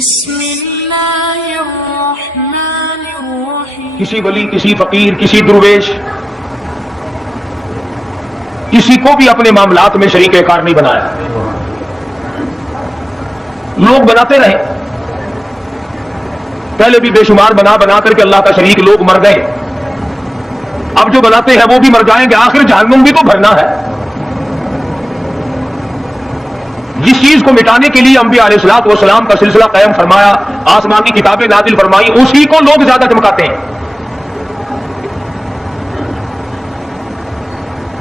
بسم اللہ الرحمن الرحیم. کسی ولی، کسی فقیر، کسی درویش، کسی کو بھی اپنے معاملات میں شریک کار نہیں بنایا. لوگ بناتے رہے، پہلے بھی بے شمار بنا بنا کر کے اللہ کا شریک لوگ مر گئے. اب جو بناتے ہیں وہ بھی مر جائیں گے، آخر جہنم بھی تو بھرنا ہے. جس چیز کو مٹانے کے لیے انبیاء علیہ الصلوۃ والسلام کا سلسلہ قائم فرمایا، آسمانی کتابیں نازل فرمائی، اسی کو لوگ زیادہ چمکاتے ہیں.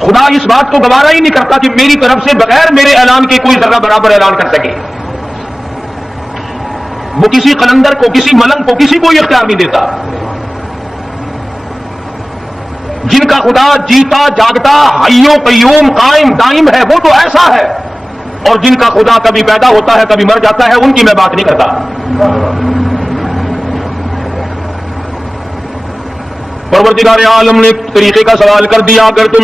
خدا اس بات کو گوارا ہی نہیں کرتا کہ میری طرف سے بغیر میرے اعلان کے کوئی ذرہ برابر اعلان کر سکے. وہ کسی قلندر کو، کسی ملنگ کو، کسی کو اختیار نہیں دیتا. جن کا خدا جیتا جاگتا حی و قیوم قائم دائم ہے وہ تو ایسا ہے، اور جن کا خدا کبھی پیدا ہوتا ہے کبھی مر جاتا ہے ان کی میں بات نہیں کرتا. پروردگار عالم نے ایک طریقے کا سوال کر دیا، اگر تم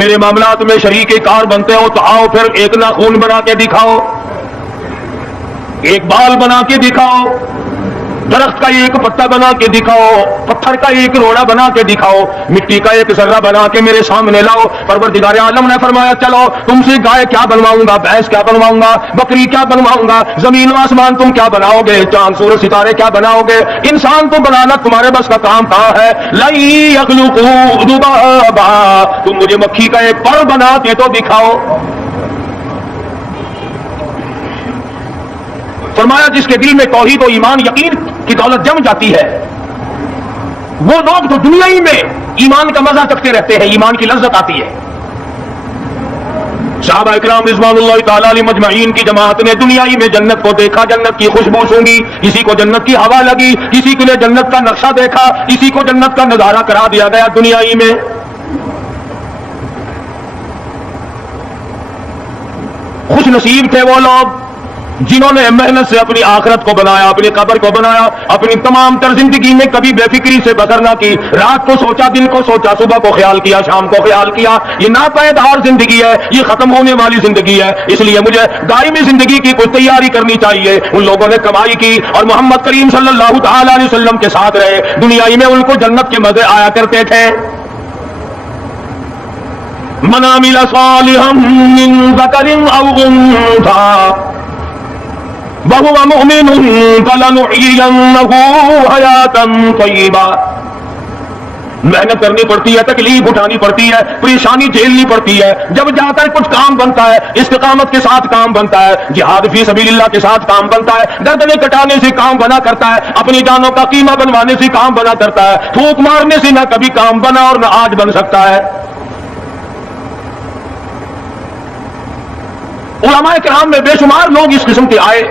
میرے معاملات میں شریک کار بنتے ہو تو آؤ پھر ایک ناخن بنا کے دکھاؤ، ایک بال بنا کے دکھاؤ، درخت کا ایک پتا بنا کے دکھاؤ، پتھر کا ایک روڑا بنا کے دکھاؤ، مٹی کا ایک ذرہ بنا کے میرے سامنے لاؤ. پروردگار عالم نے فرمایا چلو تم سے گائے کیا بنواؤں گا، بھینس کیا بنواؤں گا، بکری کیا بنواؤں گا، زمین و آسمان تم کیا بناؤ گے، چاند سورج ستارے کیا بناؤ گے، انسان کو بنانا تمہارے بس کا کام کہاں ہے. لن یخلقوا ذبابا، تم مجھے مکھی کا ایک پر بنا کے تو دکھاؤ. فرمایا جس کے دل میں توحید و ایمان یقین کی دولت جم جاتی ہے وہ لوگ تو دنیا ہی میں ایمان کا مزہ چکھتے رہتے ہیں، ایمان کی لذت آتی ہے. صحابہ اکرام رضوان اللہ تعالی علیہم مجمعین کی جماعت نے دنیا ہی میں جنت کو دیکھا، جنت کی خوشبو سونگی، کسی کو جنت کی ہوا لگی، کسی کے لیے جنت کا نقشہ دیکھا، کسی کو جنت کا نظارہ کرا دیا گیا دنیا ہی میں. خوش نصیب تھے وہ لوگ جنہوں نے محنت سے اپنی آخرت کو بنایا، اپنی قبر کو بنایا، اپنی تمام تر زندگی میں کبھی بے فکری سے بسر نہ کی. رات کو سوچا، دن کو سوچا، صبح کو خیال کیا، شام کو خیال کیا. یہ ناپائیدار زندگی ہے، یہ ختم ہونے والی زندگی ہے، اس لیے مجھے دائمی زندگی کی کچھ تیاری کرنی چاہیے. ان لوگوں نے کمائی کی اور محمد کریم صلی اللہ تعالی علیہ وسلم کے ساتھ رہے. دنیا ہی میں ان کو جنت کے مزے آیا کرتے تھے. من عمل صالحا من ذکر او انثى وَهُوَ مُؤْمِنٌ فَلَنُحْيِيَنَّهُ حَيَاةً طَيِّبَةً. محنت کرنی پڑتی ہے، تکلیف اٹھانی پڑتی ہے، پریشانی جھیلنی پڑتی ہے، جب جا کر کچھ کام بنتا ہے استقامت کے ساتھ کام بنتا ہے، جہاد فی سبیل اللہ کے ساتھ کام بنتا ہے، گردنیں کٹانے سے کام بنا کرتا ہے، اپنی جانوں کا قیمہ بنوانے سے کام بنا کرتا ہے. پھونک مارنے سے نہ کبھی کام بنا اور نہ آج بن سکتا ہے. علماء کرام میں بے شمار لوگ اس قسم کے آئے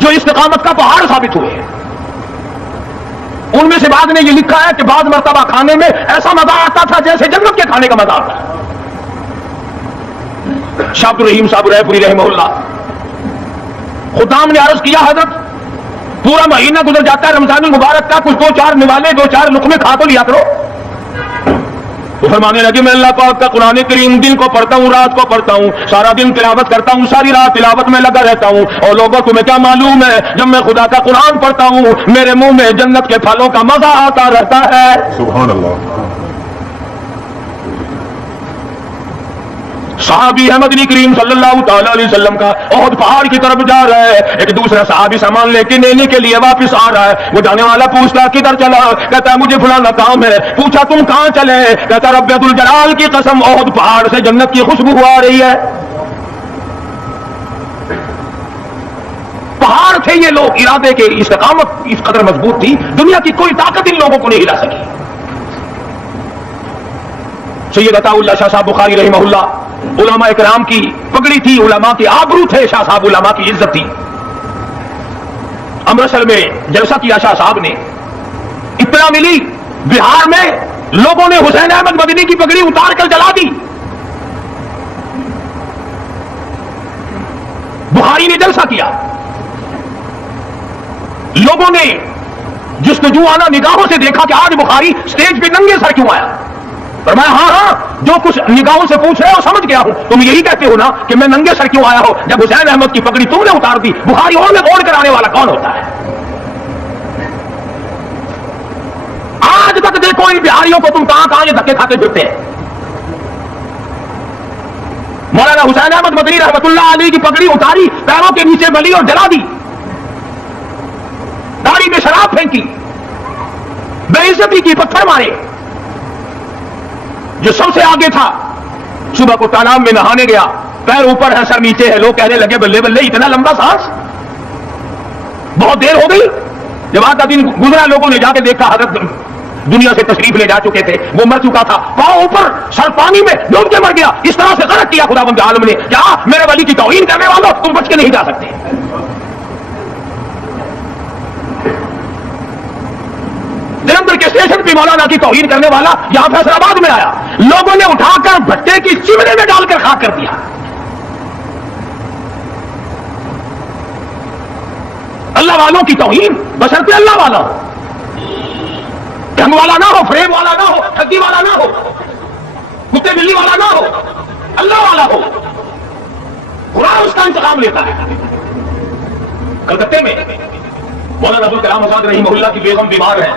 جو استقامت کا پہاڑ ثابت ہوئے ہیں. ان میں سے بعد نے یہ لکھا ہے کہ بعض مرتبہ کھانے میں ایسا مزہ آتا تھا جیسے جنت کے کھانے کا مزہ آتا ہے. شاہ عبد الرحیم صاحب رائے پوری رحمہ اللہ، خدام نے عرض کیا حضرت پورا مہینہ گزر جاتا ہے رمضان المبارک کا، کچھ دو چار نوالے، دو چار لقمے کھا تو لیا کرو. تو فرمانے لگے میں اللہ پاک کا قرآن کریم دن کو پڑھتا ہوں، رات کو پڑھتا ہوں، سارا دن تلاوت کرتا ہوں، ساری رات تلاوت میں لگا رہتا ہوں، اور لوگوں تمہیں کیا معلوم ہے جب میں خدا کا قرآن پڑھتا ہوں میرے منہ میں جنت کے پھلوں کا مزہ آتا رہتا ہے. سبحان اللہ. صحابی ہے مدنی کریم صلی اللہ تعالی علیہ وسلم کا، احد پہاڑ کی طرف جا رہا ہے، ایک دوسرا صحابی سامان لے کے لینے کے لیے واپس آ رہا ہے. وہ جانے والا پوچھتا کدھر چلا، کہتا ہے مجھے فلانا کام ہے. پوچھا تم کہاں چلے، کہتا رب ذوالجلال کی قسم احد پہاڑ سے جنت کی خوشبو آ رہی ہے. پہاڑ تھے یہ لوگ، ارادے کے استقامت اس قدر مضبوط تھی دنیا کی کوئی طاقت ان لوگوں کو نہیں ہلا سکی. سید عطا اللہ شاہ صاحب بخاری رحمہ اللہ علماء اکرام کی پگڑی تھی، علماء کے آبرو تھے، شاہ صاحب علماء کی عزت تھی. امرتسر میں جلسہ کیا شاہ صاحب نے، اطلاع ملی بہار میں لوگوں نے حسین احمد مدنی کی پگڑی اتار کر جلا دی. بخاری نے جلسہ کیا، لوگوں نے جستجو آنا نگاہوں سے دیکھا کہ آج بخاری سٹیج پہ ننگے سر کیوں آیا. فرمایا ہاں ہاں جو کچھ نگاہوں سے پوچھ رہے ہو سمجھ گیا ہوں. تم یہی کہتے ہو نا کہ میں ننگے سر کیوں آیا ہو جب حسین احمد کی پگڑی تم نے اتار دی. بخاری اور میں اوڑھ کر آنے والا کون ہوتا ہے؟ آج تک دیکھو ان بہاریوں کو تم کہاں کہاں یہ دھکے کھاتے پھرتے ہیں. مولانا حسین احمد مدنی رحمت اللہ علیہ کی پگڑی اتاری, پیروں کے نیچے ملی اور جلا دی, داڑھی میں شراب پھینکی, بے عزتی کی, پتھر مارے. جو سب سے آگے تھا صبح کو تالاب میں نہانے گیا, پیر اوپر ہے سر نیچے ہے, لوگ کہنے لگے بلے بلے اتنا لمبا سانس, بہت دیر ہو گئی. جب آتا دن گزرا لوگوں نے جا کے دیکھا حضرت دنیا سے تشریف لے جا چکے تھے, وہ مر چکا تھا, پاؤں اوپر سر پانی میں ڈوب کے مر گیا. اس طرح سے غلط کیا خدا بند عالم نے. کیا میرے ولی کی توہین کرنے والوں تم بچ کے نہیں جا سکتے. جلندھر کے اسٹیشن پہ مولانا کی توہین کرنے والا یہاں فیصل آباد میں آیا, لوگوں نے اٹھا کر بھٹے کی چمنے میں ڈال کر خاک کر دیا. اللہ والوں کی توہین بشرطے اللہ والا ہو, ڈھنگ والا نہ ہو, فریب والا نہ ہو, ٹھگی والا نہ ہو, کتے بلی والا نہ ہو, اللہ والا ہو. قرآن اس کا انتقام لیتا ہے. کلکتے میں مولانا ابوالکلام آزاد رحمہ اللہ کی بیگم بیمار ہے.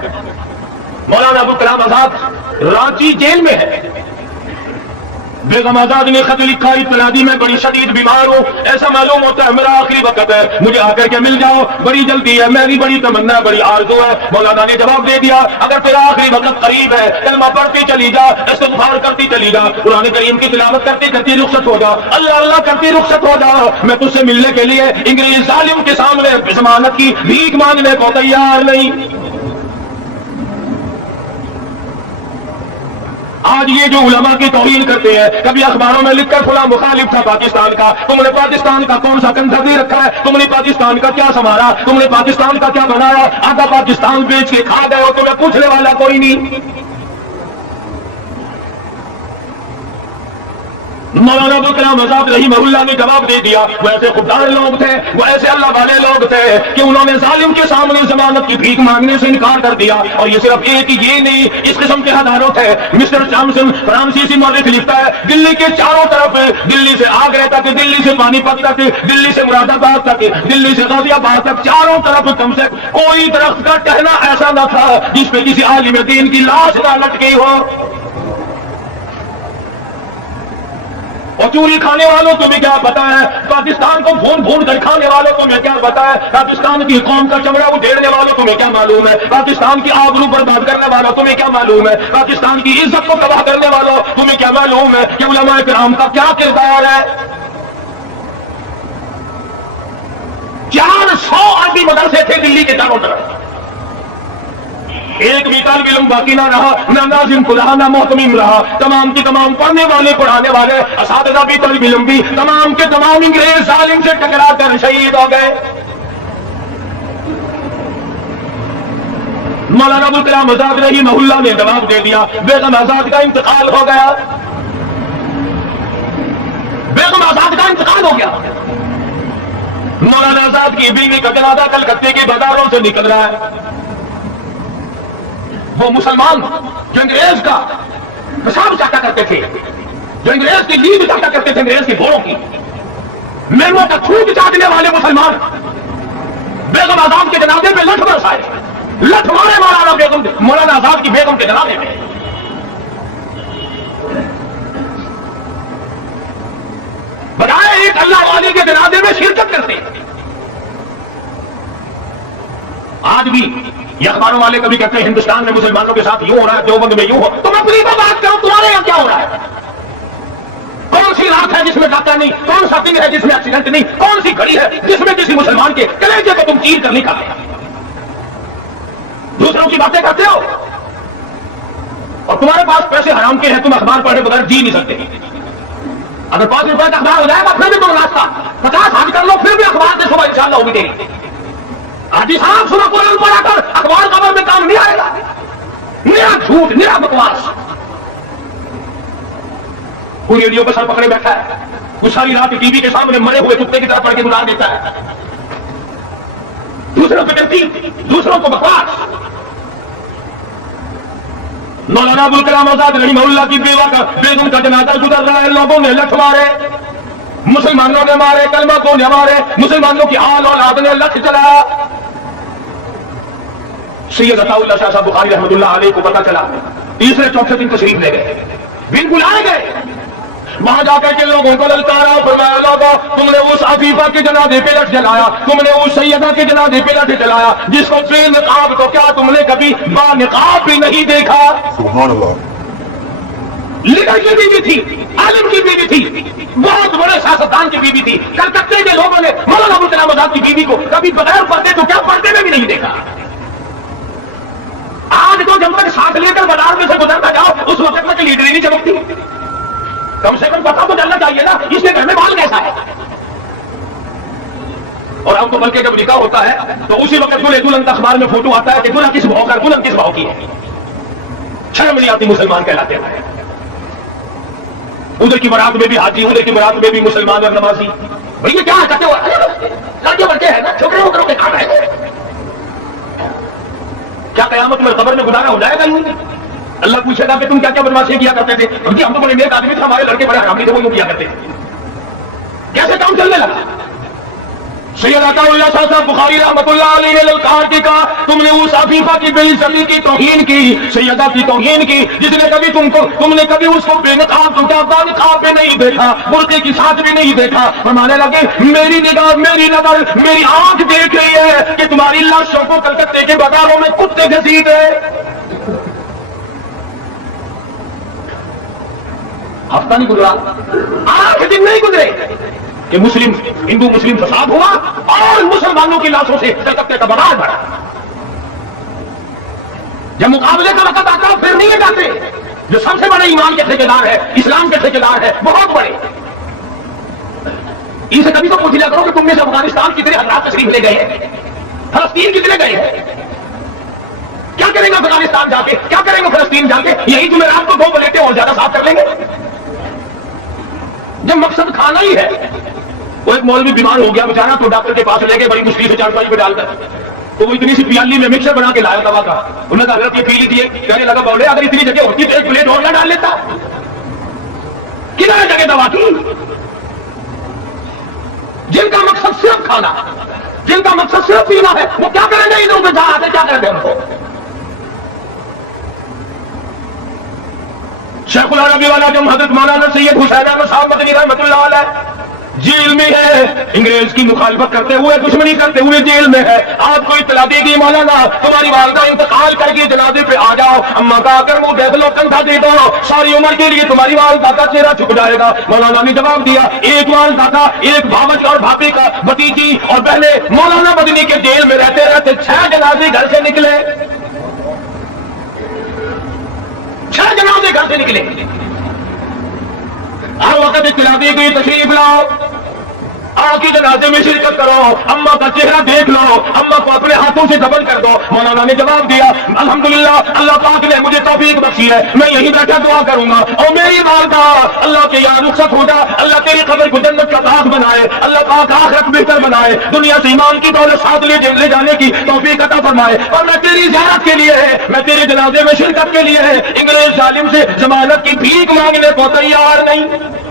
مولانا ابوالکلام آزاد رانچی جیل میں ہے. بیگم آزاد نے خط لکھا, اطلاع دی میں بڑی شدید بیمار ہوں, ایسا معلوم ہوتا ہے میرا آخری وقت ہے, مجھے آ کر کے مل جاؤ, بڑی جلدی ہے, میری بڑی تمنا, بڑی آرزو ہے. مولانا نے جواب دے دیا, اگر تیرا آخری وقت قریب ہے کلمہ پڑھتی چلی جا, استغفار کرتی چلی جا, قرآن کریم کی تلاوت کرتی کرتی رخصت ہو جا, اللہ اللہ کرتی رخصت ہو جا. میں تجھ سے ملنے کے لیے انگریز ظالم کے سامنے ضمانت کی بھیک مانگنے کو تیار نہیں. آج یہ جو علماء کی توہین کرتے ہیں, کبھی اخباروں میں لکھ کر فلاں مخالف تھا پاکستان کا, تم نے پاکستان کا کون سا کنٹر دے رکھا ہے, تم نے پاکستان کا کیا سنبھالا, تم نے پاکستان کا کیا بنایا, آدھا پاکستان بیچ کے کھا گئے ہو, تمہیں پوچھنے والا کوئی نہیں. مولانا ابوالکلام آزاد رحمہ اللہ نے جواب دے دیا, وہ ایسے خوددار لوگ تھے, وہ ایسے اللہ والے لوگ تھے کہ انہوں نے ظالم کے سامنے ضمانت کی بھیک مانگنے سے انکار کر دیا. اور یہ صرف ایک یہ نہیں, اس قسم کے ہزاروں تھے. مسٹر چامسن فرانسیسی مورخ لکھتا ہے, دلی کے چاروں طرف, دلی سے آگرہ تک, دلی سے پانی پت تک, دلی سے مراد آباد تک, دلی سے غازی آباد تک, چاروں طرف کم سے کوئی درخت کا ٹہنا ایسا نہ تھا جس پہ کسی عالم دین کی لاش نہ لٹکی ہو. اور چوری کھانے والوں تمہیں کیا پتا ہے, پاکستان کو بھون بھون کر کھانے والوں تمہیں کیا پتا ہے, پاکستان کی قوم کا چمڑا ادھیڑنے والوں تمہیں کیا معلوم ہے, پاکستان کی آبرو برباد کرنے والوں تمہیں کیا معلوم ہے, پاکستان کی عزت کو تباہ کرنے والوں تمہیں کیا معلوم ہے کہ علماء کرام کا کیا کردار ہے. 400 عربی مدرسے تھے دلی کے چاروں طرف, ایک بھی طالب علم باقی نہ رہا, نہ ناظم رہا, نہ محتمم رہا. تمام کی تمام پڑھنے والے, پڑھانے والے, اساتذہ بھی, طالب علم بھی, تمام کے تمام انگریز ظالم سے ٹکرا کر شہید ہو گئے. مولانا ابوالکلام آزاد رحمہ اللہ نے جواب دے دیا, بیگم آزاد کا انتقال ہو گیا, بیگم آزاد کا انتقال ہو گیا. مولانا آزاد کی بیوی کا جنازہ کلکتے کے بازاروں سے نکل رہا ہے. وہ مسلمان جو انگریز کا پیشاب چاٹا کرتے تھے, جو انگریز کی لیڈ چاٹا کرتے تھے, انگریز کی گھوڑوں کی میموں کا تھوک چاٹنے والے مسلمان بیگم آزاد کے جنازے میں لٹھ برسائے, لٹھ مارے مولانا آزاد کی بیگم کے جنازے میں. بجائے ایک اللہ والی کے جنازے میں شرکت کرتے. آج بھی یہ اخباروں والے کبھی کہتے ہیں ہندوستان میں مسلمانوں کے ساتھ یوں ہو رہا ہے, دیوبند میں یوں ہو. تم اپنی بات کرو, تمہارے یہاں کیا ہو رہا ہے؟ کون سی رات ہے جس میں ڈاکہ نہیں, کون سا دن ہے جس میں ایکسیڈنٹ نہیں, کون سی گھڑی ہے جس میں کسی مسلمان کے کلیجے کو تم چیر کر نہیں کھاتے؟ دوسروں کی باتیں کرتے ہو اور تمہارے پاس پیسے حرام کے ہیں, تم اخبار پڑھے بغیر جی نہیں سکتے. اگر 5 روپئے کا اخبار ہو جائے گا پھر بھی تم ناشتہ 50 حج کر لو, پھر بھی اخبار سے صبح انشاءاللہ ہوگی تیری. حاجی صاحب صبح قرآن پڑھا کر اخبار خبر میں کام نہیں آئے گا. نیا جھوٹ, نیا بکواس. کوئی ریڈیو پر سر پکڑے بیٹھا ہے, وہ ساری رات ٹی وی کے سامنے مرے ہوئے کتے کی طرح پڑھ کے گزار دیتا ہے, دوسروں پہ ترتیب, دوسروں کو بکواس. مولانا ابو الکلام آزاد رحمہ اللہ کی بیگم کا جنازہ گزر رہا ہے، لوگوں نے لٹھ مارے، مسلمانوں نے مارے، کلمہ کو نے مارے، مسلمانوں کی آل اولاد نے لٹھ چلایا۔ سید عطا اللہ شاہ صاحب بخاری رحمۃ اللہ علیہ کو پتا چلا، تیسرے چوتھے دن تشریف لے گئے، بالکل آئے گئے، وہاں جا کر کے لوگوں کو للکارا، فرمایا لوگوں تم نے اس عفیفہ کے جنازے پہ لٹھ جلایا، تم نے اس سیدہ کے جنازے پہ لٹھ جلایا جس کو بے نقاب تو کیا تم نے کبھی با نقاب بھی نہیں دیکھا۔ سبحان اللہ۔ لیڈر کی بیوی تھی، عالم کی بیوی تھی، بہت بڑے سیاستدان کی بیوی تھی، کلکتے کے لوگوں نے مولانا ابو الکلام آزاد کی بیوی کو کبھی بغیر پردے تو کیا پردے میں بھی نہیں دیکھا۔ آج تو جب تک ساتھ لے کر بازار میں سے گزرتا جاؤ اس وقت میں لیڈر ہی نہیں چمکتی، کم سے کم پتا تو چلنا چاہیے نا اس کے گھر میں مال کیسا ہے۔ اور اب تو بلکہ جب نکاح ہوتا ہے تو اسی وقت دلہے دلہن اخبار میں فوٹو آتا ہے کہ دلہا کس بھاؤ کا، دلہن کس بھاؤ کی ہے، شرم نہیں آتی مسلمان کہلاتے ہیں۔ ادھر کی برات میں بھی حاجی، ادھر کی برات میں بھی مسلمان اور نمازی، بھئی کیا کرتے ہو، لڑکے بڑکے ہیں نا، چھوٹے ہو کرو کے کام ہے، کیا قیامت میں قبر میں گزارا ہو جائے گا یوں؟ اللہ پوچھے گا کہ تم کیا کیا بدماشیاں کیا کرتے تھے؟ ہم تو بڑے نیک آدمی تھے، ہمارے لڑکے بڑے حرامی تھے، وہ یوں کیا کرتے تھے، کیسے کام چلنے لگا؟ سید عطا اللہ شاہ صاحب بخاری رحمۃ اللہ علیہ نے للکار کے کہا تم نے اس عفیفہ کی بے عزتی کی توہین کی، سیدہ کی توہین کی، جس نے کبھی تم نے کبھی اس کو بے نقاب تو کیا با نقاب پہ نہیں دیکھا، برقعے کی ساتھ بھی نہیں دیکھا۔ فرمانے لگے میری نگاہ، میری نظر، میری آنکھ دیکھ رہی ہے کہ تمہاری لاشوں کو کلکتے کے بازاروں میں کتے گھسیٹے۔ ہفتہ نہیں گزرا، 8 دن نہیں گزرے کہ ہندو مسلم فساد ہوا اور مسلمانوں کی لاشوں سے کلکتے کا بازار بڑھا۔ جب مقابلے کا وقت آتا پھر نہیں جاتے، جو سب سے بڑے ایمان کے ٹھیکیدار ہے، اسلام کے ٹھیکیدار ہے، بہت بڑے، ان سے کبھی تو پوچھ لیا کرو کہ تم نے افغانستان کتنے حضرات تشریف لے گئے ہیں، فلسطین کتنے گئے ہیں، کیا کریں گے افغانستان جا کے، کیا کریں گے فلسطین جا کے؟ یہی تمہیں رات کو 2 پلیٹیں اور زیادہ صاف کر لیں گے۔ جب مقصد کھانا ہی ہے، وہ ایک مولوی بیمار ہو گیا بیچارہ تو ڈاکٹر کے پاس لے گئے بڑی مشکل سے چارپائی پہ ڈال کر، تو وہ اتنی سی پیالی میں مکسر بنا کے لایا دوا کا، انہوں نے کہا حضرت یہ پی لیجیے، کہنے لگا بولے اگر اتنی جگہ ہوتی تو 1 پلیٹ اور نہ ڈال لیتا، کتنے جگہ دوا کی؟ جن کا مقصد صرف کھانا، جن کا مقصد صرف پینا ہے، وہ کیا کریں گے ادھر جہاں آتے کیا کریں گے ان کو؟ شیخ العربی والا جو حضرت مولانا سید حسین احمد صاحب مدنی رحمۃ اللہ علیہ جیل میں ہے، انگریز کی مخالفت کرتے ہوئے، دشمنی کرتے ہوئے جیل میں ہے، آپ کو اطلاع دے گی مولانا تمہاری والدہ انتقال کر کے جنازے پہ آ جاؤ، اما کا کر منہ دیکھ لو، کندھا دے دو، ساری عمر کے لیے تمہاری والدہ کا چہرہ چھپ جائے گا۔ مولانا نے جواب دیا ایک والدہ تھا، ایک بھاوج اور بھاپی کا بھتیجی، اور پہلے مولانا مدنی کے جیل میں رہتے رہتے 6 جنازے گھر سے نکلے، 6 جنازے گھر سے نکلے۔ ہر وقت اطلاع دی گئی تشریف لاؤ، آ کے جنازے میں شرکت کرو، اما کا چہرہ دیکھ لو، اما کو اپنے ہاتھوں سے دفن کر دو۔ مولانا نے جواب دیا الحمدللہ اللہ پاک نے مجھے توفیق بخشی ہے، میں یہیں بیٹھا دعا کروں گا، اور میری والدہ اللہ کے یہاں رخصت ہو جا، اللہ تیری قبر کو جنت کا باغ بنائے، اللہ پاک آخرت بہتر بنائے، دنیا سے ایمان کی دولت ساتھ لے جانے کی توفیق عطا فرمائے، اور میں تیری زیارت کے لیے ہے، میں تیرے جنازے میں شرکت کے لیے ہے، انگریز ظالم سے ضمانت کی بھیک مانگنے کو تیار نہیں۔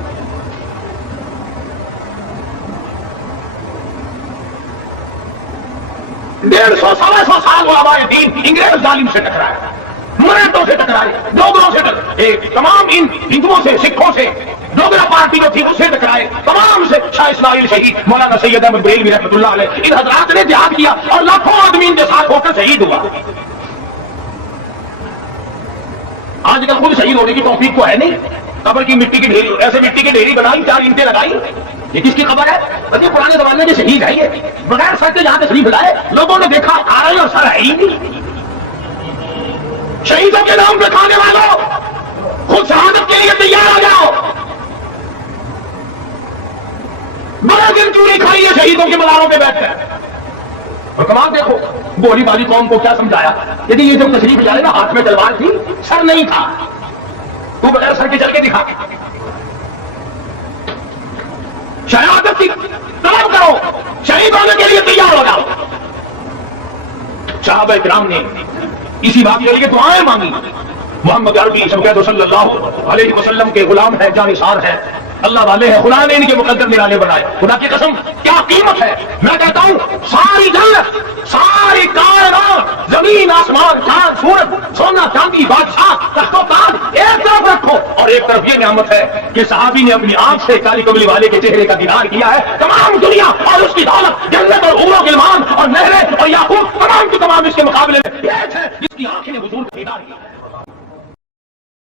ڈیڑھ سو 125 سال علماء دین انگریز ظالم سے ٹکرائے، مریتوں سے ٹکرائے، ڈوگروں سے ٹکرائے، تمام ان ہندوؤں سے، سکھوں سے، ڈوگرا پارٹی جو تھی اس سے ٹکرائے، تمام سے شاہ اسماعیل شہید، مولانا سید احمد بریلوی رحمۃ اللہ علیہ، ان حضرات نے جہاد کیا اور لاکھوں آدمی ان کے ساتھ ہو کر شہید ہوا۔ آج کل خود شہید ہونے کی توفیق کو ہے نہیں، قبر کی مٹی کی ڈھیری، ایسے مٹی کی ڈھیری بنائی، 4 اینٹیں لگائی، یہ کس کی خبر ہے؟ بلکہ پرانے زمانے کے شہید ہے، یہ بغیر سر کے جہاں تشریف لائے، لوگوں نے دیکھا آ رہے اور سر ہے ہی نہیں۔ شہیدوں کے نام پہ کھانے والوں خود شہادت کے لیے تیار ہو جاؤ، بڑے دن چوری کھائی ہے شہیدوں کے مزاروں پہ بیٹھ کر، اور کمال دیکھو بولی باری قوم کو کیا سمجھایا، یدی یہ جو تشریف لائے نا ہاتھ میں تلوار تھی، سر نہیں تھا، تو بغیر سر کے چل کے دکھا، شہادت کی طلب کرو، شہید ہونے کے لیے تیار ہو جاؤ۔ صحابہ کرام نے اسی بات کے لیے دعائیں مانگی، محمد عربی سب کہہ دو صلی اللہ علیہ وسلم کے غلام ہیں، جانثار ہیں، اللہ والے ہیں، خدا نے ان کے مقدر نرالے بنائے. خدا کی قسم کیا قیمت ہے. میں کہتا ہوں ساری جنت، ساری کائنات، زمین آسمان، چاند سورج، سونا چاندی، بادشاہ، تخت و تاج ایک طرف رکھو، اور ایک طرف یہ نعمت ہے کہ صحابی نے اپنی آنکھ سے کالی کملی والے کے چہرے کا دیدار کیا ہے. تمام دنیا اور اس کی دولت، جنت اور حور و غلمان اور نہریں اور یاقوت، تمام کے تمام اس کے مقابلے میں ایک ہے جس کی آنکھیں نے حضور کا دیدار کیا ہے.